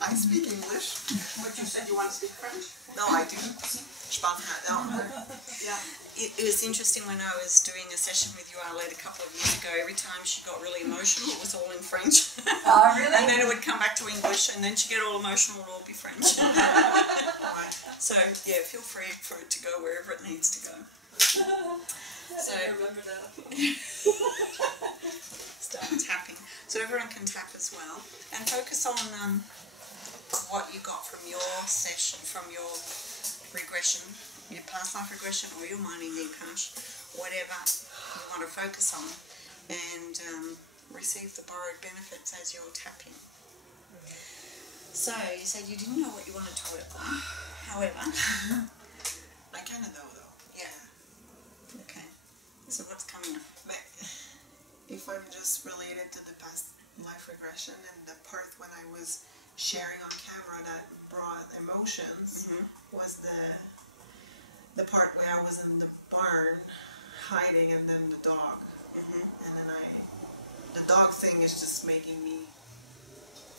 I speak English. But you said you want to speak French? No, I do. Je parle français. Yeah. It was interesting when I was doing a session with you, Arlette, a couple of years ago. Every time she got really emotional, it was all in French. Oh, really? And then it would come back to English, and then she'd get all emotional, it would all be French. Right. So, yeah, feel free for it to go wherever it needs to go. So, I remember that. start tapping. So everyone can tap as well. And focus on what you got from your session, from your regression, your past life regression or your mining Nikash, whatever you want to focus on, and receive the borrowed benefits as you're tapping. So you said you didn't know what you wanted to work on. However, I kind of know though. yeah. Okay. So what's coming up? But if I'm just related to the past life regression and the part when I was sharing on camera that brought emotions, was the part where I was in the barn hiding, and then the dog, and then the dog thing is just making me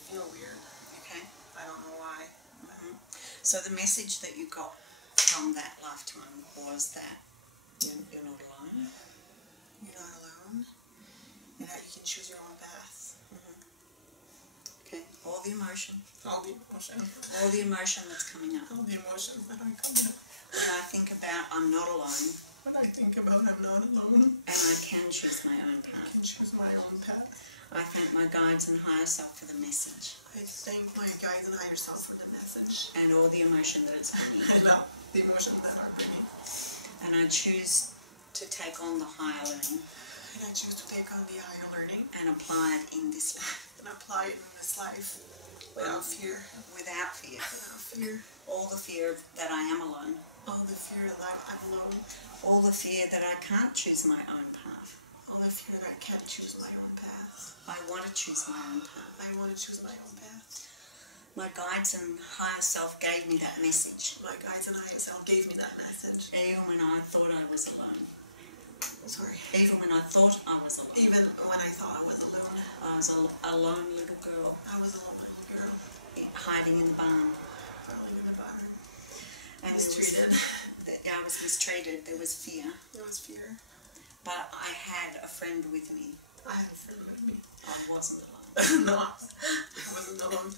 feel weird. Okay. I don't know why. So the message that you got from that lifetime was that you're not alone. You're not alone, and that you can choose your own path. Okay. All the emotion. All the emotion. All the emotion that's coming up. All the emotions that are coming up. When I think about I'm not alone, When I think about I'm not alone, and I can choose my own I path. can choose my own path. I thank my guides and higher self for the message I thank my guides and higher self for the message and all the emotion that it's bringing. and the emotions that are bringing. And I choose to take on the higher learning And I choose to take on the higher learning and apply it in this life and apply it in this life without fear. without fear. Without fear. All the fear that I am alone. All the fear that I'm alone. All the fear that I can't choose my own path. All the fear that I can't choose my own path. I want to choose my own path. I want to choose my own path. My guides and higher self gave me that message. My guides and higher self gave me that message. Even when I thought I was alone. Sorry. Even when I thought I was alone. Even when I thought I was alone. I was a lone little girl I was a lonely girl. hiding in the barn. Falling in the barn. And Mistreated. I was mistreated. There was fear. There was fear. But I had a friend with me. I had a friend with me. I wasn't alone. No, I wasn't alone.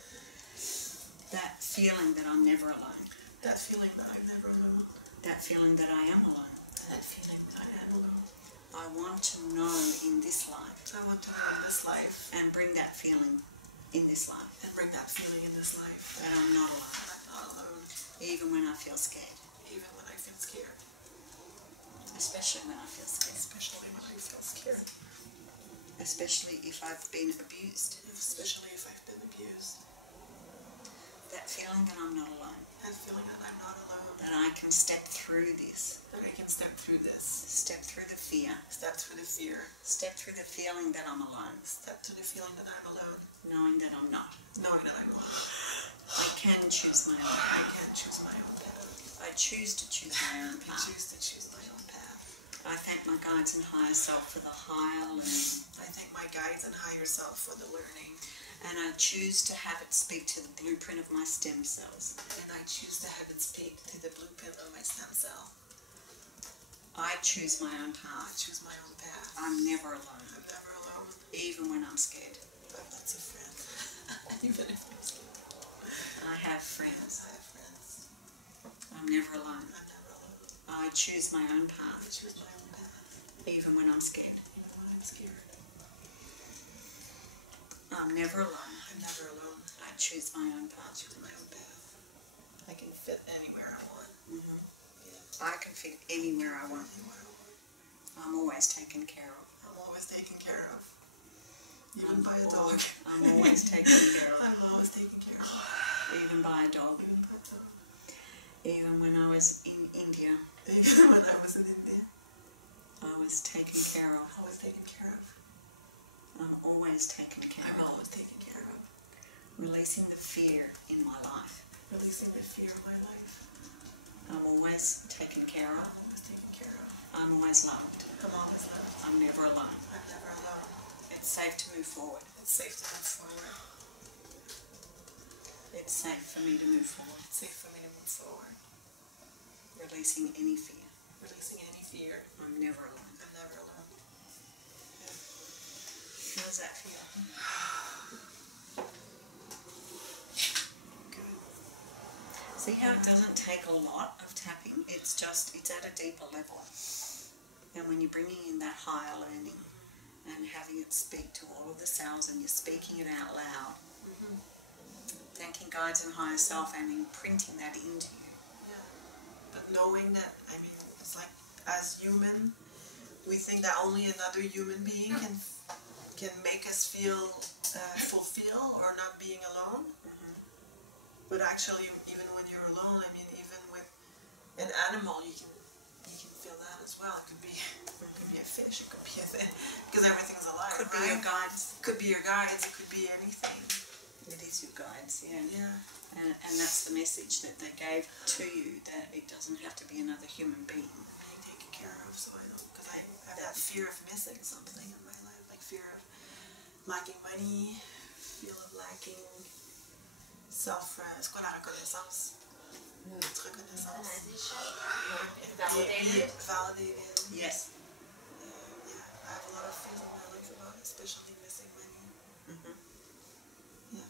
That feeling that I'm never alone. That feeling that I'm never alone. That feeling that I am alone. That feeling that I am alone. I want to know in this life. I want to know in this life And bring that feeling in this life. and bring that feeling in this life. That I'm not alone. And I'm not alone. Even when I feel scared. Even when I feel scared. Especially when I feel scared. Especially when I feel scared. Especially if I've been abused. Especially if I've been abused. That feeling that I'm not alone. That feeling that I'm not alone. That I can step through this. That I can step through this. Step through the fear. Step through the fear. Step through the feeling that I'm alone. Step through the feeling that I'm alone. Knowing that I'm not. Knowing that I'm not. I can choose my own I path. can choose my own path. I choose to choose my own I path. choose to choose my own path. I thank my guides and higher self for the higher learning. I thank my guides and higher self for the learning. And I choose to have it speak to the blueprint of my stem cells. And I choose to have it speak to the blueprint of my stem cell. I choose my own I path. choose my own path. I'm never alone. I'm never alone. Even when I'm scared. I've lots of friends. Even if I'm scared. I have friends. I have friends. I'm never alone. I'm never alone. I choose my own I path. choose my own path. Even when I'm scared. Even when I'm scared. I'm never alone. I'm never alone. I choose my own I path. choose my own path. I can fit anywhere I want. Yeah. I can fit anywhere I want. Anywhere I want. I'm always taken care of. I'm always taken care of. Even by a dog. I'm always taken care of. I'm always taken care of. Even by a dog. Even by a dog. Even when I was in India, Even when I was in India. I was taken care of. I was taken care of. I'm always taken care I'm of. always taken care of. Releasing the fear in my life. Releasing the fear of my life. I'm always taken care of. I'm always taken care of. I'm always loved. I'm always loved. I'm never alone. I'm never alone. It's safe to move forward. It's safe to move forward. It's safe for me to move forward. It's safe for me to move forward. Releasing any fear. Releasing any fear. I'm never alone. I'm never alone. Yeah. How does that feel? Good. See how it doesn't take a lot of tapping? It's at a deeper level. And when you're bringing in that higher learning and having it speak to all of the cells and you're speaking it out loud, thanking guides and higher self and imprinting that into you. Yeah. But knowing that, I mean, it's like as human, we think that only another human being can make us feel fulfilled or not being alone. But actually, even when you're alone, I mean, even with an animal, you can feel that as well. It could be a fish, it could be a thing, because everything's alive. Could be your guides. Could be your guides. It could be anything. It is your guides, yeah. Yeah. And that's the message that they gave to you, that it doesn't have to be another human being. Being taken care of, so I don't, because I have that fear of missing something in my life, like fear of lacking money, feel of lacking c'est quoi la reconnaissance? Reconnaissance. Validated. Validated. Yes. Yeah, I have a lot of fears in my life about it, especially missing money. Yeah.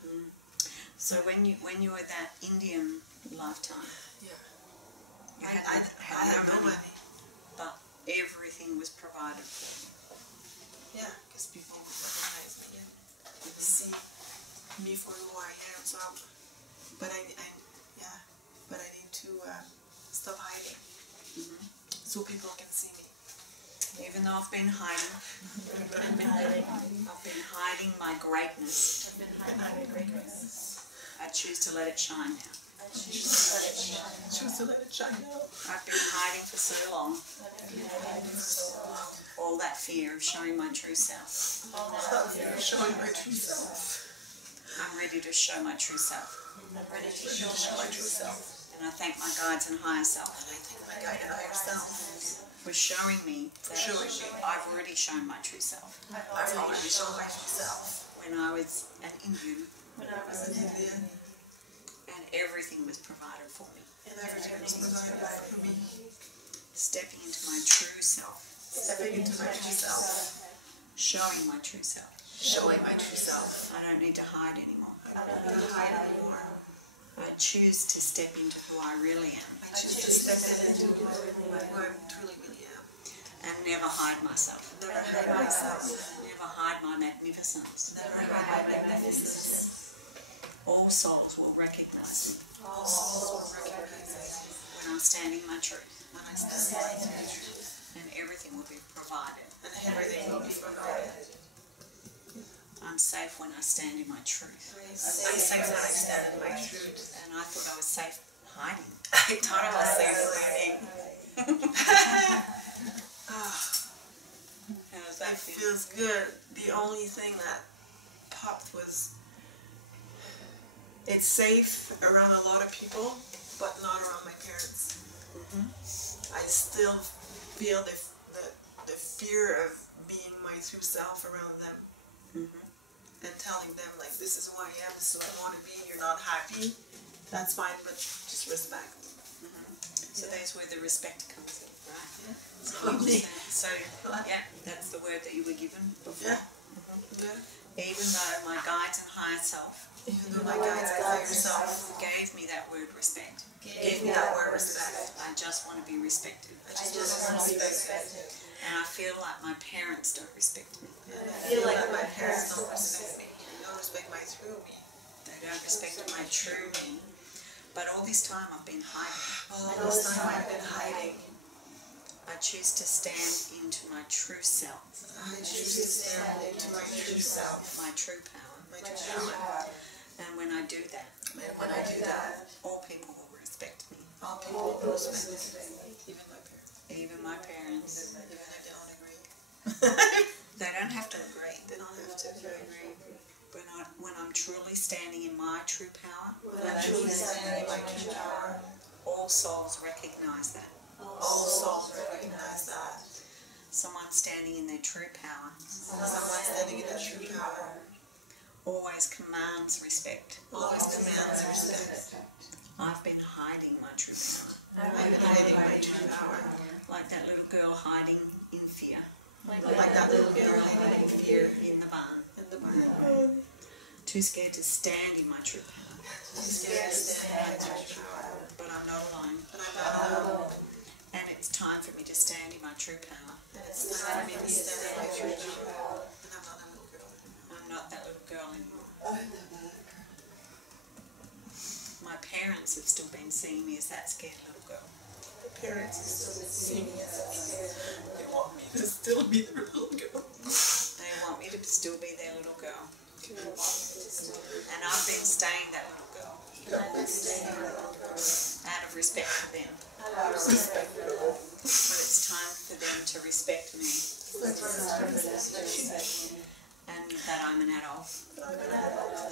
So when you were that Indian lifetime, Yeah. you I had had no money. but everything was provided for you. Yeah, because people would recognize me and see me for who I am. So, but I need to stop hiding, so people can see me. Even though I've been hiding, I've been hiding my greatness. I choose to let it shine now. Choose to let it shine out. I've been hiding for so long. All that fear of showing my true self. Showing my true self. I'm ready to show my true self. Show my true self. And I thank my guides and higher self And I thank my guide and higher self for showing me that I've already shown my true self. I've already shown my true self. When I was an Indian, When I was an Indian, and everything was provided for me. and everything was provided for me. Stepping into my true self. Stepping into my true self. Showing my true self. Showing my true self. I don't need to hide anymore. I don't need to hide anymore. I choose to step into who I really am. I choose to step into who I truly really am. And never hide myself. Never hide myself. Never hide my magnificence. Never hide my magnificence. All souls will recognize me All souls will recognize me when I'm standing my truth. when I stand in my truth. And everything will be provided. And everything will be provided. I'm safe when I stand in my truth. I'm safe when I stand in my truth. And I thought I was safe hiding. I thought I was safe hiding. How does It that feel? feels good. The only thing that popped was it's safe around a lot of people, but not around my parents. I still feel the fear of being my true self around them. And telling them, like, this is who I am, this is what I want to be, you're not happy, that's fine, but just respect. So that's where the respect comes in, right? Totally. So, yeah, that's the word that you were given before. Yeah. Even though my guides and higher self Even though my guides and higher self gave me that word respect, gave me that word respect, I just want to be respected. I just want to be respected. And I feel like my parents don't respect me. And I feel like my parents don't respect me. They don't respect my true me. They don't respect my true me. But all this time I've been hiding. All this time I've been hiding. I choose to stand into my true self, I choose to stand into my true self, my true power. my true power. And when I do that, And when I do that, all people will respect me. all people will respect me. Even my parents. Even my parents. Even if they don't agree. They don't have to agree. They don't have to agree. When I'm truly standing in my true power, When I'm truly standing in my true power, all souls recognize that. all souls recognize that. Someone standing in their true power Someone standing in their true power always commands respect. always commands respect. I've been hiding my true power. Like that little girl hiding in fear. Like that little girl hiding in fear In the barn. in the barn. Too scared to stand in my true power. I'm scared to stand in my true power. But I'm not alone. But I'm not alone. And it's time for me to stand in my true power. And it's time for me to stand in my true power. And I'm not that little girl. I'm not that little girl anymore. My parents have still been seeing me as that scared little girl. Parents still see me as that scared. They want me to still be the little girl. They want me to still be their little girl. And I've been staying that little girl. Out of respect for them. But it's time for them to respect me. And that I'm an adult.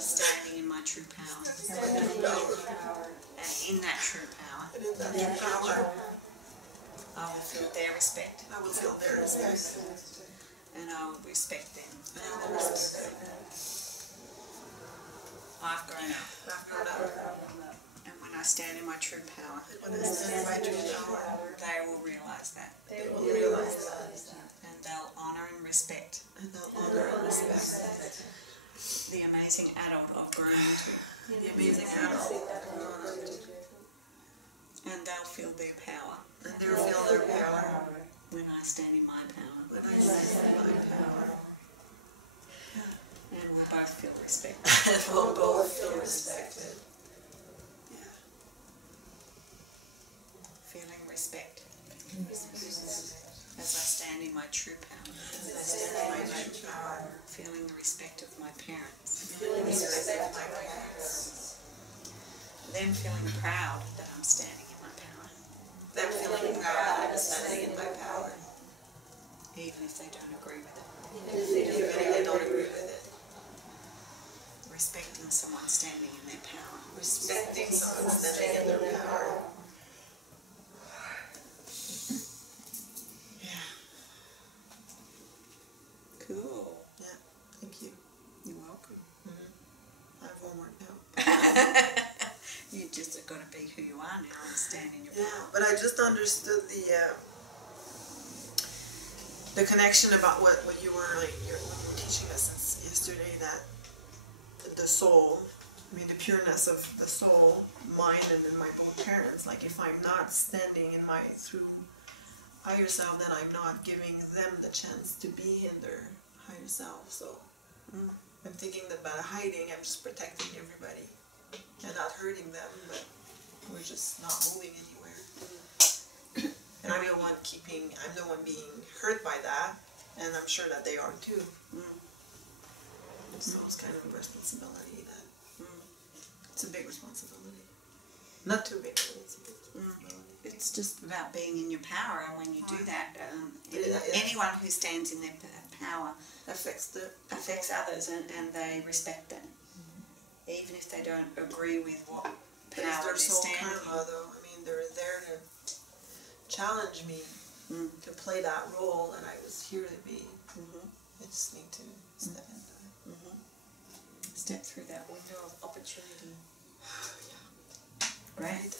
Standing in my true power. And in that true power, I will feel their respect. I will feel their respect. And I will respect them. And I will respect them. I've grown up. I've grown up. And when I stand in my true power, When I stand in my true power, they will realize that. they will realize that. And they'll honour and respect And they'll honor and respect the amazing adult I've grown into. the amazing adult. And they'll feel their power And they'll feel their power when I stand in my power. when I stand in my power. And we'll both feel respect. And we'll both feel respected. Yeah. Feeling respect as I stand in my true power. As I stand in my true power. Feeling the respect of my parents. Feeling the respect of my parents. Them feeling proud that I'm standing in my power. Them feeling proud that I'm standing in my power. Even if they don't agree with it. Even if they don't agree with it. Respecting someone standing in their power. Respecting someone standing in their power. Yeah. Cool. Yeah. Thank you. You're welcome. I have homework now. You just have got to be who you are now and stand in your Yeah, power. but I just understood the connection about what you were like you were teaching us since yesterday, that the soul, I mean the pureness of the soul, mine and in my own parents. Like if I'm not standing in my through higher self, then I'm not giving them the chance to be in their higher self. So I'm thinking that by hiding, I'm just protecting everybody and not hurting them, but we're just not moving anywhere. And I'm the one being hurt by that, and I'm sure that they are too. So it's kind of a responsibility that, it's a big responsibility. Not too big, but it's a big responsibility. It's just about being in your power, and when you do that, Yeah. anyone who stands in their power Affects others, and they respect them. Even if they don't agree with what But it's power their they're soul standing karma, though. I mean, they're there to challenge me to play that role, and I was here to be. I just need to step into it. step through that window of opportunity. Yeah. Great.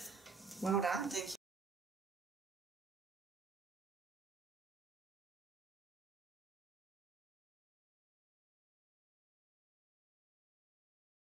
Well done. Thank you.